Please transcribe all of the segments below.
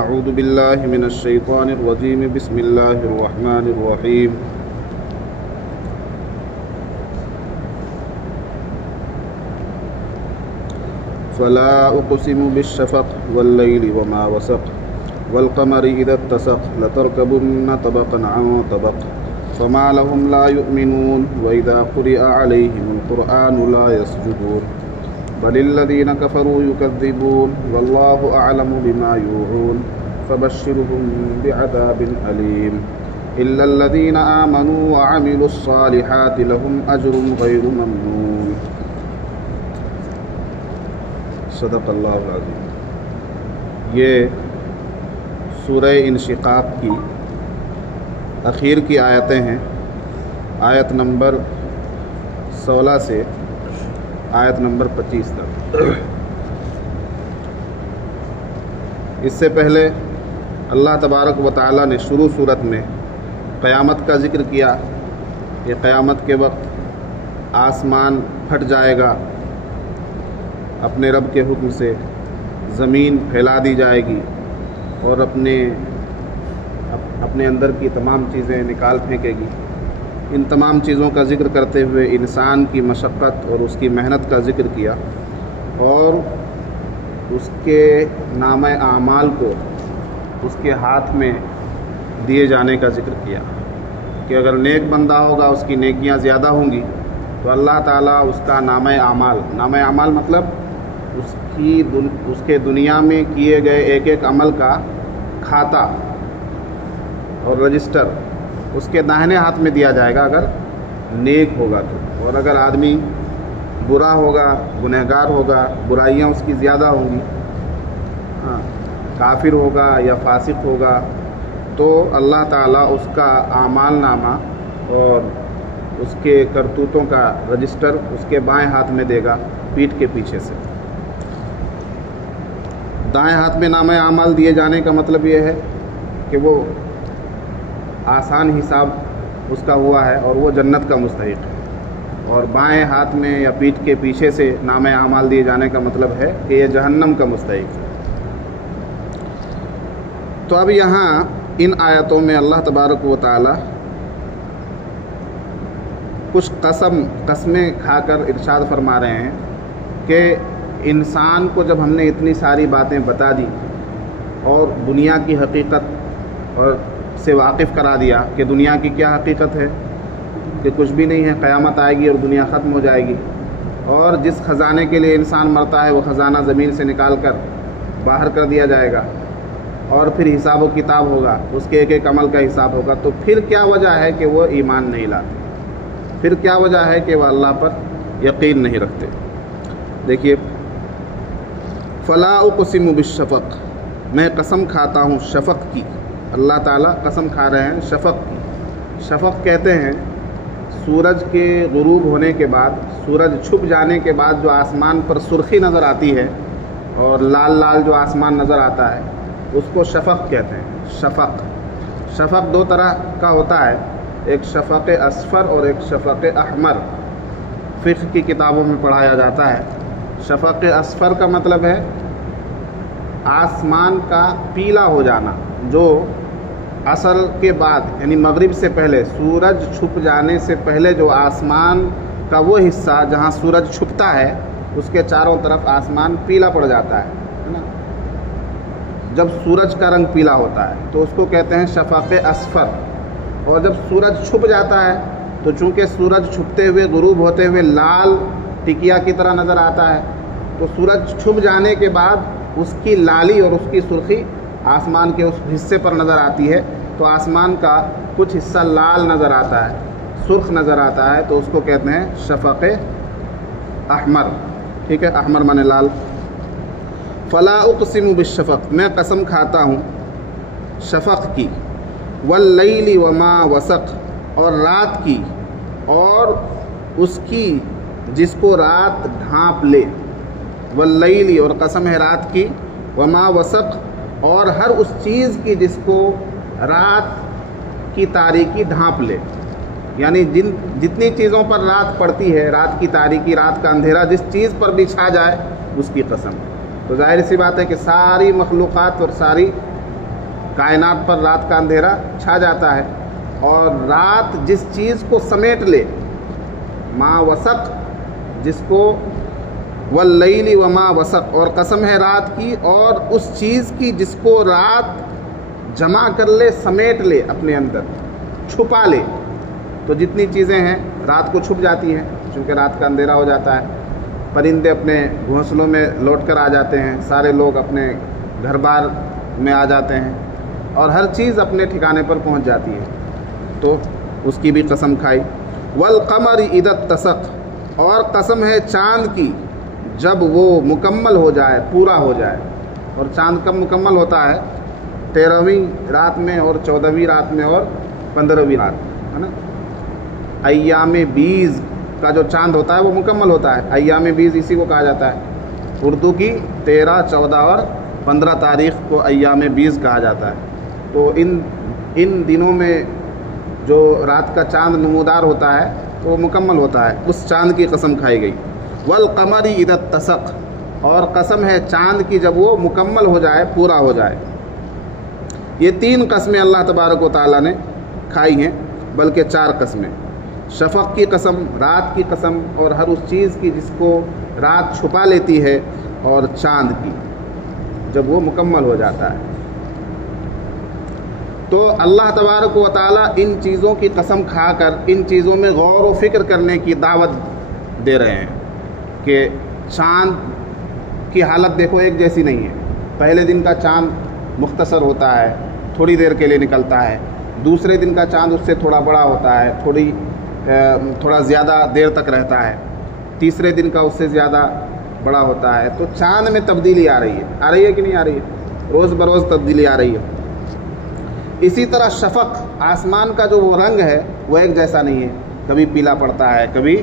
اعوذ باللہ من الشیطان الرجیم بسم اللہ الرحمن الرحیم فلا اقسم بالشفق واللیل وما وسق والقمر اذا اتسق لتركبن طبقا عن طبق فما لهم لا يؤمنون واذا قرئ عليهم القرآن لا يسجدون بل الذين كفروا يكذبون والله أعلم بما يوعون فبشرهم بعذاب أليم إلا الذين آمنوا وعملوا الصالحات لهم أجر غير ممنون صدق اللہ العظیم۔ یہ سورہ انشقاق کی اخیر کی آیتیں ہیں، آیت نمبر 16 سے آیت نمبر 25 تک۔ اس سے پہلے اللہ تبارک و تعالیٰ نے شروع صورت میں قیامت کا ذکر کیا کہ قیامت کے وقت آسمان پھٹ جائے گا اپنے رب کے حکم سے، زمین پھیلا دی جائے گی اور اپنے اندر کی تمام چیزیں نکال پھینکے گی۔ ان تمام چیزوں کا ذکر کرتے ہوئے انسان کی مشقت اور اس کی محنت کا ذکر کیا اور اس کے نامہ اعمال کو اس کے ہاتھ میں دیے جانے کا ذکر کیا کہ اگر نیک بندہ ہوگا اس کی نیکیاں زیادہ ہوں گی تو اللہ تعالیٰ اس کا نامہ اعمال مطلب اس کے دنیا میں کیے گئے ایک ایک عمل کا کھاتا اور رجسٹر اس کے داہنے ہاتھ میں دیا جائے گا اگر نیک ہوگا تو، اور اگر آدمی برا ہوگا، گنہگار ہوگا، برائیاں اس کی زیادہ ہوں گی، کافر ہوگا یا فاسق ہوگا تو اللہ تعالیٰ اس کا اعمال نامہ اور اس کے کرتوتوں کا رجسٹر اس کے بائیں ہاتھ میں دے گا، پیٹھ کے پیچھے سے۔ دائیں ہاتھ میں نامہ اعمال دیے جانے کا مطلب یہ ہے کہ وہ آسان حساب اس کا ہوا ہے اور وہ جنت کا مستحق ہے، اور بائیں ہاتھ میں یا پیٹھ کے پیچھے سے نامہ اعمال دیے جانے کا مطلب ہے کہ یہ جہنم کا مستحق ہے۔ تو اب یہاں ان آیتوں میں اللہ تبارک و تعالی کچھ قسمیں کھا کر ارشاد فرما رہے ہیں کہ انسان کو جب ہم نے اتنی ساری باتیں بتا دی اور دنیا کی حقیقت اور سے واقف کرا دیا کہ دنیا کی کیا حقیقت ہے، کہ کچھ بھی نہیں ہے، قیامت آئے گی اور دنیا ختم ہو جائے گی، اور جس خزانے کے لیے انسان مرتا ہے وہ خزانہ زمین سے نکال کر باہر کر دیا جائے گا، اور پھر حساب و کتاب ہوگا، اس کے ایک ایک عمل کا حساب ہوگا، تو پھر کیا وجہ ہے کہ وہ ایمان نہیں لاتے؟ پھر کیا وجہ ہے کہ وہ اللہ پر یقین نہیں رکھتے؟ دیکھیے، فلا اقسم بالشفق، میں قسم کھاتا ہوں شفق کی۔ اللہ تعالیٰ قسم کھا رہے ہیں شفق کی۔ شفق کہتے ہیں سورج کے غروب ہونے کے بعد، سورج چھپ جانے کے بعد جو آسمان پر سرخی نظر آتی ہے اور لال لال جو آسمان نظر آتا ہے اس کو شفق کہتے ہیں۔ شفق دو طرح کا ہوتا ہے، ایک شفق اصفر اور ایک شفق احمر، فقہ کی کتابوں میں پڑھایا جاتا ہے۔ شفق اصفر کا مطلب ہے آسمان کا پیلا ہو جانا، جو عصر کے بعد یعنی مغرب سے پہلے، سورج چھپ جانے سے پہلے جو آسمان کا وہ حصہ جہاں سورج چھپتا ہے اس کے چاروں طرف آسمان پیلا پڑ جاتا ہے نا، جب سورج کا رنگ پیلا ہوتا ہے تو اس کو کہتے ہیں شفق اصفر۔ اور جب سورج چھپ جاتا ہے تو چونکہ سورج چھپتے ہوئے غروب ہوتے ہوئے لال ٹکیا کی طرح نظر آتا ہے، تو سورج چھپ جانے کے بعد اس کی لالی اور اس کی سرخی آسمان کے اس حصے پر نظر آتی ہے، تو آسمان کا کچھ حصہ لال نظر آتا ہے، سرخ نظر آتا ہے، تو اس کو کہتے ہیں شفق احمر۔ ٹھیک ہے، احمر مانے لال۔ فلا اقسم بالشفق، میں قسم کھاتا ہوں شفق کی، واللیل وما وسق، اور رات کی اور اس کی جس کو رات ڈھانپ لے، واللیل اور قسم ہے رات کی، وما وسق اور ہر اس چیز کی جس کو رات کی تاریکی ڈھانپ لے، یعنی جتنی چیزوں پر رات پڑتی ہے، رات کی تاریکی، رات کا اندھیرا جس چیز پر بھی چھا جائے اس کی قسم۔ تو ظاہر سی بات ہے کہ ساری مخلوقات اور ساری کائنات پر رات کا اندھیرا چھا جاتا ہے، اور رات جس چیز کو سمیٹ لے، ما وسق، جس کو واللیل وما وسق، اور قسم ہے رات کی اور اس چیز کی جس کو رات جمع کر لے، سمیٹ لے، اپنے اندر چھپا لے۔ تو جتنی چیزیں ہیں رات کو چھپ جاتی ہیں، چونکہ رات کا اندھیرا ہو جاتا ہے، پرندے اپنے گھونسلوں میں لوٹ کر آ جاتے ہیں، سارے لوگ اپنے گھر بار میں آ جاتے ہیں، اور ہر چیز اپنے ٹھکانے پر پہنچ جاتی ہے، تو اس کی بھی قسم کھائی۔ والقمر اذا اتسق، اور قسم ہے چاند کی جب وہ مکمل ہو جائے، پورا ہو جائے۔ اور چاند کب مکمل ہوتا ہے؟ 13ویں رات میں، اور 14ویں رات میں، اور 15ویں رات میں، ہے نا۔ ایام بیز کا جو چاند ہوتا ہے وہ مکمل ہوتا ہے، ایام بیز اسی کو کہا جاتا ہے۔ اردو کی 13، 14 اور 15 تاریخ کو ایام بیز کہا جاتا ہے۔ تو ان دنوں میں جو رات کا چاند نمودار ہوتا ہے تو وہ مکمل ہوتا ہے، اس چاند کی قسم کھائی گئی۔ والقمر اذا اتسق، اور قسم ہے چاند کی جب وہ مکمل ہو جائے، پورا ہو جائے۔ یہ 3 قسمیں اللہ تبارک و تعالیٰ نے کھائی ہیں، بلکہ 4 قسمیں۔ شفق کی قسم، رات کی قسم، اور ہر اس چیز کی جس کو رات چھپا لیتی ہے، اور چاند کی جب وہ مکمل ہو جاتا ہے۔ تو اللہ تبارک و تعالیٰ ان چیزوں کی قسم کھا کر ان چیزوں میں غور و فکر کرنے کی دعوت دے رہے ہیں کہ چاند کی حالت دیکھو ایک جیسی نہیں ہے۔ پہلے دن کا چاند مختصر ہوتا ہے، تھوڑی دیر کے لیے نکلتا ہے، دوسرے دن کا چاند اس سے تھوڑا بڑا ہوتا ہے، تھوڑا زیادہ دیر تک رہتا ہے، تیسرے دن کا اس سے زیادہ بڑا ہوتا ہے۔ تو چاند میں تبدیلی آ رہی ہے کہ نہیں آ رہی ہے؟ روز بروز تبدیلی آ رہی ہے۔ اسی طرح شفق، آسمان کا جو وہ رنگ ہے وہ ایک جیسا نہیں ہے، کبھی پیلا پڑتا ہے، کبھی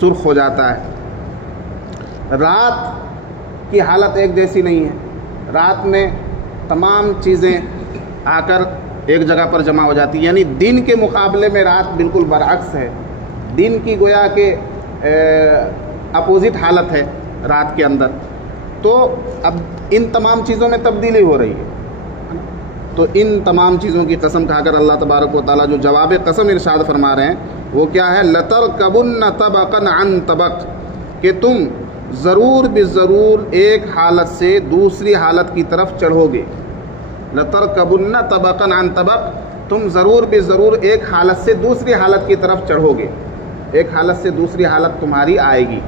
سرخ ہو جاتا ہے۔ رات کی حالت ایک جیسی نہیں ہے، رات میں تمام چیزیں آ کر ایک جگہ پر جمع ہو جاتی ہے، یعنی دن کے مقابلے میں رات بالکل برعکس ہے، دن کی گویا کہ اپوزٹ حالت ہے رات کے اندر۔ تو اب ان تمام چیزوں میں تبدیلی ہو رہی ہے، تو ان تمام چیزوں کی قسم کھا کر اللہ تبارک و تعالیٰ جو جواب قسم ارشاد فرما رہے ہیں وہ کیا ہے؟ لَتَرْكَبُنَّ طَبَقًا عَنْ طَبَقٍ، کہ تم ضرور بضرور ایک حالت سے دوسری حالت کی طرف چڑھو گے۔ لَتَرْكَبُنَّ طَبَقًا عَنْ طَبَقٍ، تم ضرور بضرور ایک حالت سے دوسری حالت کی طرف چڑھو گے، ایک حالت سے دوسری حالت تمہاری آئے گی۔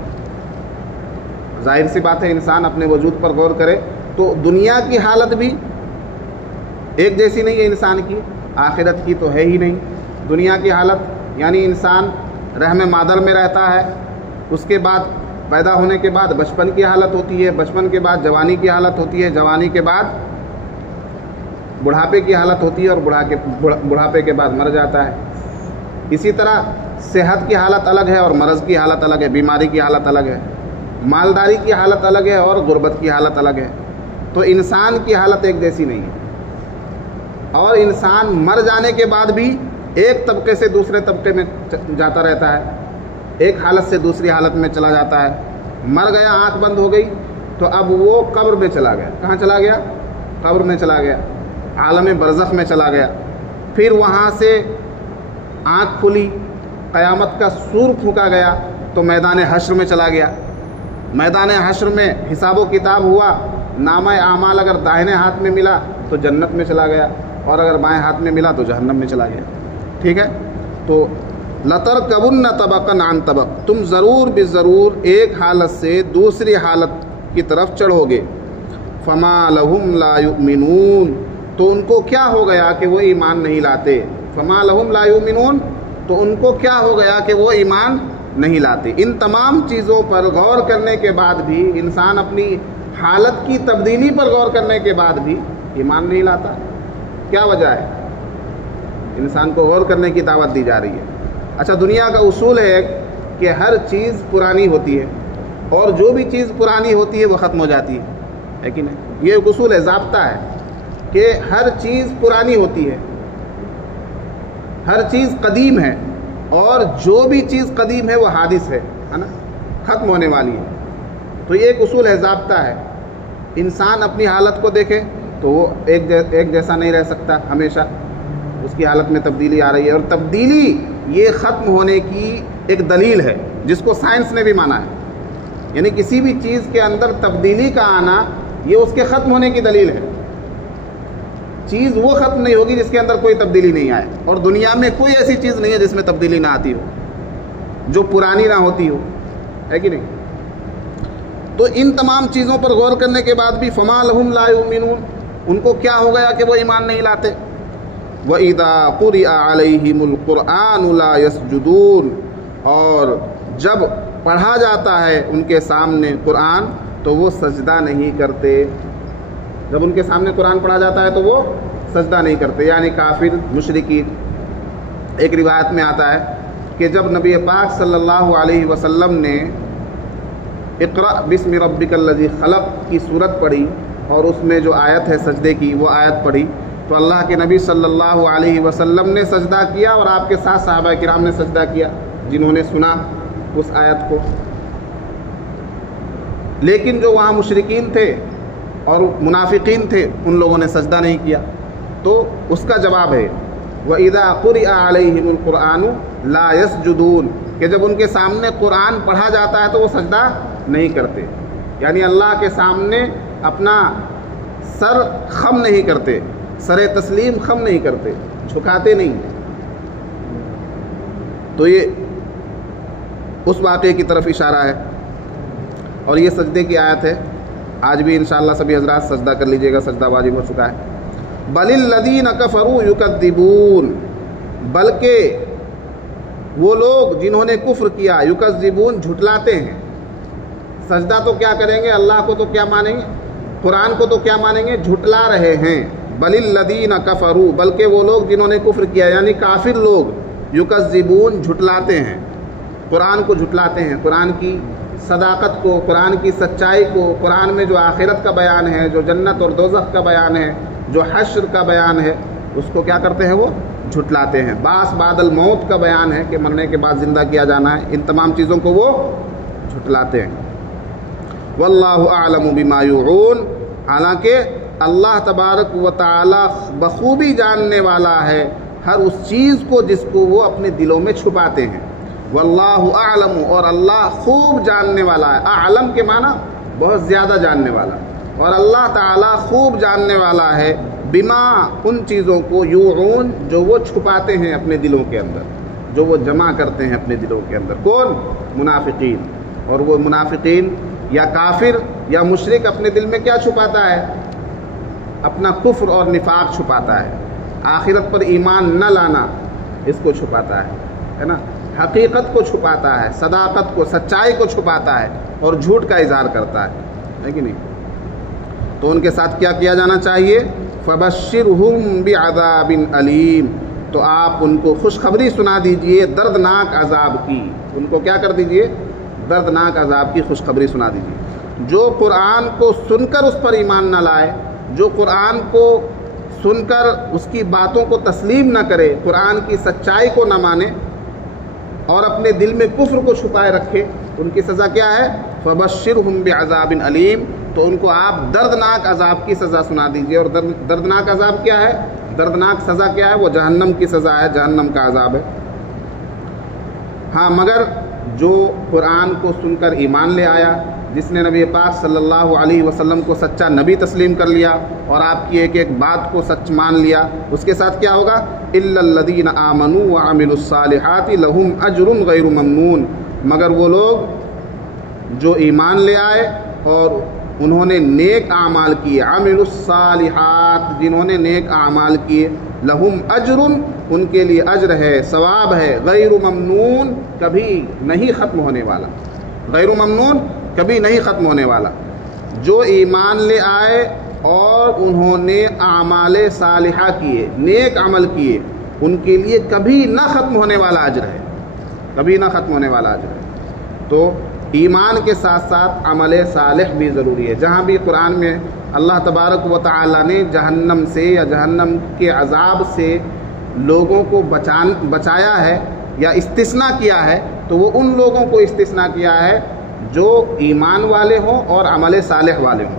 ظاہر سی بات ہے، انسان اپنے وجود پر غور کرے تو دنیا کی حالت بھی ایک جیسی نہیں ہے انسان کی، آخرت کی تو ہے ہی نہیں۔ دنیا کی حالت یعنی انسان رحم مادر میں رہتا ہے، اس کے بعد پیدا ہونے کے بعد بچپن کی حالت ہوتی ہے، بچپن کے بعد جوانی کی حالت ہوتی ہے، جوانی کے بعد بڑھاپے کی حالت ہوتی ہے، اور بڑھاپے کے بعد مر جاتا ہے۔ اسی طرح صحت کی حالت الگ ہے اور مرض کی حالت الگ ہے، بیماری کی حالت الگ ہے، مالداری کی حالت الگ ہے اور غربت کی حالت الگ ہے۔ تو انسان کی حالت ایک جیسی نہیں ہے، اور انسان مر جانے کے بعد بھی ایک طبقے سے دوسرے طبقے میں جاتا رہتا ہے، ایک حالت سے دوسری حالت میں چلا جاتا ہے۔ مر گیا، آنکھ بند ہو گئی تو اب وہ قبر میں چلا گیا۔ کہاں چلا گیا؟ قبر میں چلا گیا، عالم برزخ میں چلا گیا۔ پھر وہاں سے آنکھ کھلی، قیامت کا سور پھونکا گیا تو میدان حشر میں چلا گیا۔ میدان حشر میں حساب و کتاب ہوا، نامہ اعمال اگر داہنے ہاتھ میں ملا تو جنت میں چلا گیا، اور اگر بائیں ہاتھ میں ملا تو جہنم میں چلا گیا۔ ٹھیک ہے، تو لَتَرْكَبُنَّ طَبَقًا عَنْ طَبَقٍ، تم ضرور بضرور ایک حالت سے دوسری حالت کی طرف چڑھو گے۔ فَمَا لَهُمْ لَا يُؤْمِنُونَ، تو ان کو کیا ہو گیا کہ وہ ایمان نہیں لاتے۔ فَمَا لَهُمْ لَا يُؤْمِنُونَ، تو ان کو کیا ہو گیا کہ وہ ایمان نہیں لاتے۔ ان تمام چیزوں پر غور کرنے کے بعد بھی انسان اپنی حالت کی تبدیلی پر غور کرنے کے بعد بھی ایمان نہیں لاتا۔ کیا وجہ ہے؟ انسان کو غور کرنے کی دعوت دی جا رہی ہے۔ اچھا، دنیا کا اصول ہے کہ ہر چیز پرانی ہوتی ہے، اور جو بھی چیز پرانی ہوتی ہے وہ ختم ہو جاتی ہے کہ نہیں؟ یہ ایک اصول ہے، ضابطہ ہے کہ ہر چیز پرانی ہوتی ہے، ہر چیز قدیم ہے، اور جو بھی چیز قدیم ہے وہ حادث ہے نا، ختم ہونے والی ہے۔ تو یہ ایک اصول ہے، ضابطہ ہے۔ انسان اپنی حالت کو دیکھے تو وہ ایک جیسا نہیں رہ سکتا ہمیشہ، اس کی حالت میں تبدیلی آ رہی ہے، اور تبدیلی یہ ختم ہونے کی ایک دلیل ہے جس کو سائنس نے بھی مانا ہے، یعنی کسی بھی چیز کے اندر تبدیلی کا آنا یہ اس کے ختم ہونے کی دلیل ہے۔ چیز وہ ختم نہیں ہوگی جس کے اندر کوئی تبدیلی نہیں آئے، اور دنیا میں کوئی ایسی چیز نہیں ہے جس میں تبدیلی نہ آتی ہو، جو پرانی نہ ہوتی ہو، ہے کہ نہیں؟ تو ان تمام چیزوں پر غور کرنے کے بعد بھی فما لہم لا یؤمنون، ان کو کیا ہو گیا کہ وہ ایمان نہیں لاتے؟ وَإِذَا قُرِئَ عَلَيْهِمُ الْقُرْآنُ لَا يَسْجُدُونَ، اور جب پڑھا جاتا ہے ان کے سامنے قرآن تو وہ سجدہ نہیں کرتے۔ جب ان کے سامنے قرآن پڑھا جاتا ہے تو وہ سجدہ نہیں کرتے، یعنی کافر مشرکین۔ ایک روایت میں آتا ہے کہ جب نبی پاک صلی اللہ علیہ وسلم نے اقرأ بسم ربک الذی خلق کی صورت پڑھی اور اس میں جو آیت ہے سجدے کی وہ آیت پڑھی، تو اللہ کے نبی صلی اللہ علیہ وسلم نے سجدہ کیا اور آپ کے ساتھ صحابہ کرام نے سجدہ کیا جنہوں نے سنا اس آیت کو۔ لیکن جو وہاں مشرکین تھے اور منافقین تھے ان لوگوں نے سجدہ نہیں کیا۔ تو اس کا جواب ہے وَإِذَا قُرِئَ عَلَيْهِمُ الْقُرْآنُ لَا يَسْجُدُونَ، کہ جب ان کے سامنے قرآن پڑھا جاتا ہے تو وہ سجدہ نہیں کرتے، یعنی اللہ کے سامنے اپنا سر خم نہیں کرتے، سر تسلیم خم نہیں کرتے، جھکاتے نہیں۔ تو یہ اس واقعے کی طرف اشارہ ہے، اور یہ سجدے کی آیت ہے۔ آج بھی انشاءاللہ سبھی حضرات سجدہ کر لیجئے گا، سجدہ واجب ہو چکا ہے۔ بل الذین کفروا یکذبون، بلکہ وہ لوگ جنہوں نے کفر کیا، یکذبون جھٹلاتے ہیں۔ سجدہ تو کیا کریں گے، اللہ کو تو کیا مانیں گے، قرآن کو تو کیا مانیں گے، جھٹلا رہے ہیں۔ بل الذین کفروا، بلکہ وہ لوگ جنہوں نے کفر کیا یعنی کافر لوگ، یکذبون جھٹلاتے ہیں، قرآن کو جھٹلاتے ہیں، قرآن کی صداقت کو، قرآن کی سچائی کو، قرآن میں جو آخرت کا بیان ہے، جو جنت اور دوزخ کا بیان ہے، جو حشر کا بیان ہے، اس کو کیا کرتے ہیں، وہ جھٹلاتے ہیں۔ بعث بعد الموت کا بیان ہے کہ مرنے کے بعد زندہ کیا جانا ہے، ان تمام چیزوں کو وہ جھٹلاتے ہیں۔ واللہ اعلم بما یوعون، حالانکہ اللہ تبارک و تعالی بخوبی جاننے والا ہے ہر اس چیز کو جس کو وہ اپنے دلوں میں چھپاتے ہیں۔ واللہ اعلم، اور اللہ خوب جاننے والا ہے۔ اعلم کے معنی بہت زیادہ جاننے والا، اور اللہ تعالیٰ خوب جاننے والا ہے بما، ان چیزوں کو، یوعون جو وہ چھپاتے ہیں اپنے دلوں کے اندر، جو وہ جمع کرتے ہیں اپنے دلوں کے اندر۔ کون؟ منافقین۔ اور وہ منافقین یا کافر یا مشرک اپنے دل میں کیا چھپاتا ہے؟ اپنا کفر اور نفاق چھپاتا ہے، آخرت پر ایمان نہ لانا اس کو چھپاتا ہے نا، حقیقت کو چھپاتا ہے، صداقت کو، سچائی کو چھپاتا ہے اور جھوٹ کا اظہار کرتا ہے کہ نہیں؟ تو ان کے ساتھ کیا کیا جانا چاہیے؟ فَبَشِّرْهُمْ بِعَذَابٍ أَلِيمٍ، تو آپ ان کو خوشخبری سنا دیجئے دردناک عذاب کی۔ ان کو کیا کر دیجئے؟ دردناک عذاب کی خوشخبری سنا دیجئے۔ جو قرآن کو سن کر اس پر ایمان نہ لائے، جو قرآن کو سن کر اس کی باتوں کو تسلیم نہ کرے، قرآن کی سچائی کو نہ مانے اور اپنے دل میں کفر کو چھپائے رکھے، ان کی سزا کیا ہے؟ فَبَشِّرْهُمْ بِعَذَابٍ أَلِيمٍ، تو ان کو آپ دردناک عذاب کی سزا سنا دیجئے۔ اور دردناک عذاب کیا ہے؟ دردناک سزا کیا ہے؟ وہ جہنم کی سزا ہے، جہنم کا عذاب ہے۔ ہاں، مگر جو قرآن کو سن کر ایمان لے آیا، جس نے نبی پاک صلی اللہ علیہ وسلم کو سچا نبی تسلیم کر لیا اور آپ کی ایک ایک بات کو سچ مان لیا، اس کے ساتھ کیا ہوگا؟ إِلَّا الَّذِينَ آمَنُوا وَعَمِلُوا الصَّالِحَاتِ لَهُمْ أَجْرٌ غَيْرُ مَمْنُونٍ، مگر وہ لوگ جو ایمان لے آئے اور انہوں نے نیک اعمال کیے، عَمِلُوا الصَّالِحَاتِ، جنہوں نے نیک اعمال کیے، لہم اجر، ان کے لیے اجر ہے، ثواب ہے، غیر ممنون، کبھی نہیں ختم ہونے والا، غیر ممنون کبھی نہیں ختم ہونے والا۔ جو ایمان لے آئے اور انہوں نے اعمال صالحہ کیے، نیک عمل کیے، ان کے لیے کبھی نہ ختم ہونے والا اجر ہے، کبھی نہ ختم ہونے والا اجر ہے۔ تو ایمان کے ساتھ ساتھ عمل صالح بھی ضروری ہے۔ جہاں بھی قرآن میں اللہ تبارک و تعالیٰ نے جہنم سے یا جہنم کے عذاب سے لوگوں کو بچایا ہے یا استثناء کیا ہے، تو وہ ان لوگوں کو استثناء کیا ہے جو ایمان والے ہوں اور عمل صالح والے ہوں،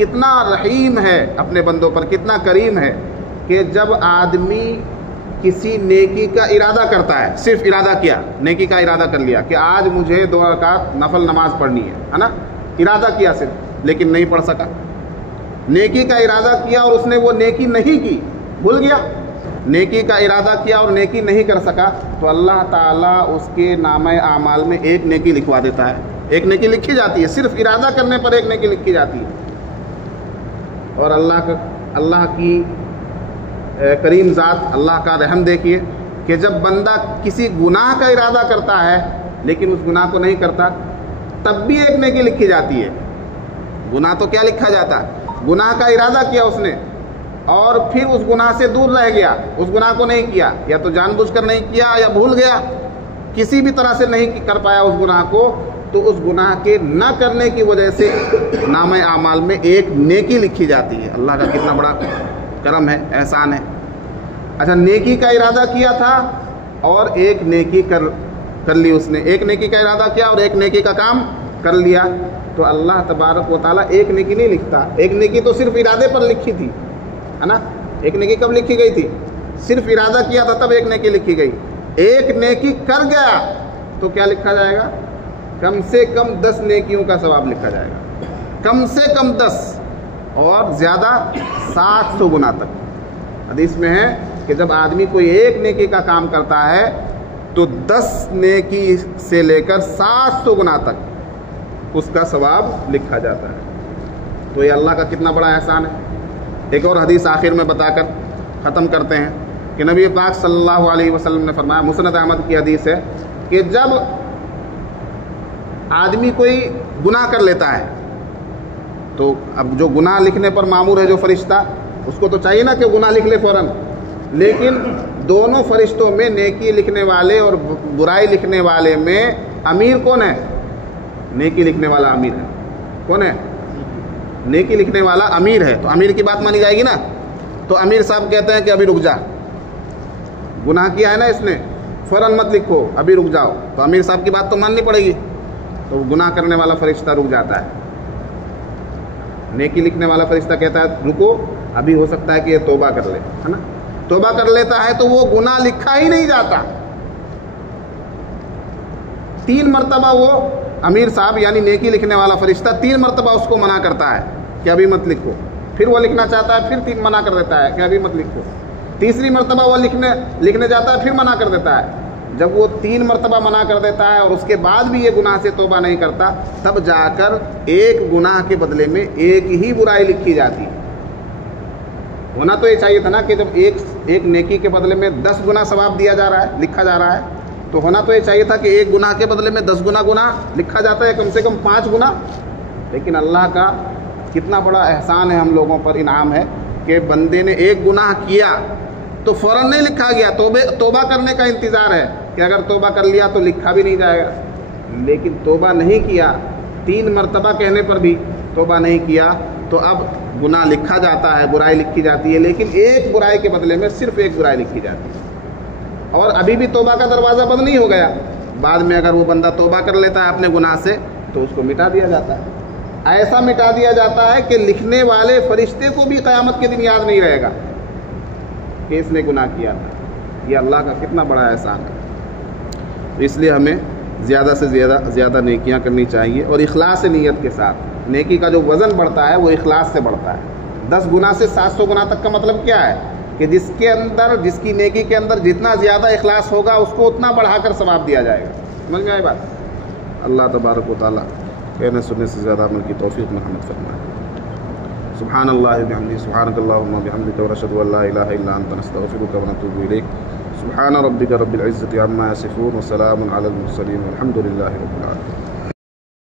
کتنا رحیم ہے اپنے بندوں پر، کتنا کریم ہے کہ جب آدمی کسی نیکی کا ارادہ کرتا ہے، صرف ارادہ کیا، نیکی کا ارادہ کر لیا کہ آج مجھے 2 رکعت نفل نماز پڑھنی ہے نا، ارادہ کیا صرف، لیکن نہیں پڑھ سکا، نیکی کا ارادہ کیا اور اس نے وہ نیکی نہیں کی، بھول گیا، نیکی کا ارادہ کیا اور نیکی نہیں کر سکا، تو اللہ تعالیٰ اس کے نامہ اعمال میں ایک نیکی لکھوا دیتا ہے، ایک نیکی لکھی جاتی ہے، صرف ارادہ کرنے پر ایک نیکی لکھی جاتی ہے۔ اور اللہ کی کریم ذات، اللہ کا رحم دیکھیے کہ جب بندہ کسی گناہ کا ارادہ کرتا ہے لیکن اس گناہ کو نہیں کرتا، تب بھی ایک نیکی لکھی جاتی ہے۔ گناہ تو کیا لکھا جاتا ہے؟ گناہ کا ارادہ کیا اس نے اور پھر اس گناہ سے دور رہ گیا، اس گناہ کو نہیں کیا، یا تو جان بوجھ کر نہیں کیا یا بھول گیا، کسی بھی طرح سے نہیں کر پایا اس گناہ کو، تو اس گناہ کے نہ کرنے کی وجہ سے نامہ اعمال میں ایک نیکی لکھی جاتی ہے۔ اللہ کا کتنا بڑا کرم ہے، احسان ہے۔ اچھا، نیکی کا ارادہ کیا تھا اور ایک نیکی کر لی اس نے، ایک نیکی کا ارادہ کیا اور ایک نیکی کا کام کر لیا، تو اللہ تبارک و تعالیٰ ایک نیکی نہیں لکھتا، ایک نیکی تو صرف ارادے پر لکھی تھی، ہے نا، ایک نیکی کب لکھی گئی تھی؟ صرف ارادہ کیا تھا تب ایک نیکی لکھی گئی، ایک نیکی کر گیا تو کیا لکھا جائے گا؟ کم سے کم 10 نیکیوں کا ثواب لکھا جائے گا، کم سے کم 10 اور زیادہ 700 گنا تک۔ حدیث میں ہے کہ جب آدمی کوئی ایک نیکی کا کام کرتا ہے تو 10 نیکی سے لے کر 700 گنا تک اس کا ثواب لکھا جاتا ہے۔ تو یہ اللہ کا کتنا بڑا احسان ہے۔ ایک اور حدیث آخر میں بتا کر ختم کرتے ہیں کہ نبی پاک صلی اللہ علیہ وسلم نے فرمایا، مسند احمد کی حدیث ہے، کہ جب آدمی کوئی گناہ کر لیتا ہے تو اب جو گناہ لکھنے پر مامور ہے جو فرشتہ، اس کو تو چاہیے نا کہ گناہ لکھ لے فوراً، لیکن دونوں فرشتوں میں، نیکی لکھنے والے اور برائی لکھنے والے میں امیر کون ہے؟ نیکی لکھنے والا امیر ہے۔ کون ہے؟ نیکی لکھنے والا امیر ہے، تو امیر کی بات مانی جائے گی نا۔ تو امیر صاحب کہتے ہیں کہ ابھی رک جا، گناہ کیا ہے نا اس نے، فوراً مت لکھو، ابھی رک جاؤ، تو امیر صاحب کی بات تو ماننی پڑے گی، تو گناہ کرنے والا فرشتہ رک جاتا ہے۔ نیکی لکھنے والا فرشتہ کہتا ہے رکو، ابھی ہو سکتا ہے کہ یہ توبہ کر لے، ہے نا، توبہ کر لیتا ہے تو وہ گناہ لکھا ہی نہیں جاتا۔ 3 مرتبہ وہ امیر صاحب یعنی نیکی لکھنے والا فرشتہ 3 مرتبہ اس کو منع کرتا ہے کہ ابھی مت لکھو، پھر وہ لکھنا چاہتا ہے، پھر 3 منع کر دیتا ہے کہ ابھی مت لکھو، تیسری مرتبہ وہ لکھنے جاتا ہے، پھر منع کر دیتا ہے۔ جب وہ 3 مرتبہ منع کر دیتا ہے اور اس کے بعد بھی یہ گناہ سے توبہ نہیں کرتا، تب جا کر ایک گناہ کے بدلے میں ایک ہی برائی لکھی جاتی ہے۔ ہونا تو یہ چاہیے تھا نا کہ جب ایک نیکی کے بدلے میں 10 گنا ثواب دیا جا رہا ہے، لکھا جا رہا ہے، تو ہونا تو یہ چاہیے تھا کہ ایک گناہ کے بدلے میں 10 گنا گناہ لکھا جاتا ہے، کم سے کم 5 گنا۔ لیکن اللہ کا کتنا بڑا احسان ہے ہم لوگوں پر، انعام ہے کہ بندے نے ایک گناہ کیا تو فوراً نہیں لکھا گیا، توبہ کرنے کا انتظار ہے کہ اگر توبہ کر لیا تو لکھا بھی نہیں جائے گا، لیکن توبہ نہیں کیا، 3 مرتبہ کہنے پر بھی توبہ نہیں کیا، تو اب گناہ لکھا جاتا ہے، برائی لکھی جاتی ہے، لیکن ایک برائی کے بدلے میں صرف ایک برائی لکھی جاتی ہے، اور ابھی بھی توبہ کا دروازہ بند نہیں ہو گیا۔ بعد میں اگر وہ بندہ توبہ کر لیتا ہے اپنے گناہ سے تو اس کو مٹا دیا جاتا ہے، ایسا مٹا دیا جاتا ہے کہ لکھنے والے فرشتے کو بھی قیامت کے دن یاد نہیں رہے گا کہ اس نے گناہ کیا تھا۔ یہ اللہ کا کتنا بڑا احسان ہے۔ اس لیے ہمیں زیادہ سے زیادہ نیکیاں کرنی چاہیے، اور اخلاص نیت کے ساتھ۔ نیکی کا جو وزن بڑھتا ہے وہ اخلاص سے بڑھتا ہے۔ 10 گنا سے 700 گنا تک کا مطلب کیا ہے کہ جس کی نیکی کے اندر جتنا زیادہ اخلاص ہوگا اس کو اتنا بڑھا کر ثواب دیا جائے گا۔ سمجھ میں آئی بات؟ اللہ تبارک و تعالیٰ کہنے سننے سے زیادہ عمل کی توفیق مرحمت فرمائے۔ سبحان اللہ بحمدہ، سبحانک اللہم وبحمدک، ونشہد ان لا الہ الا انت، نستغفرک ونتوب الیک۔ سبحان ربک رب العزة عما یصفون، وسلام علی المرسلین، والحمد للہ رب العالمین۔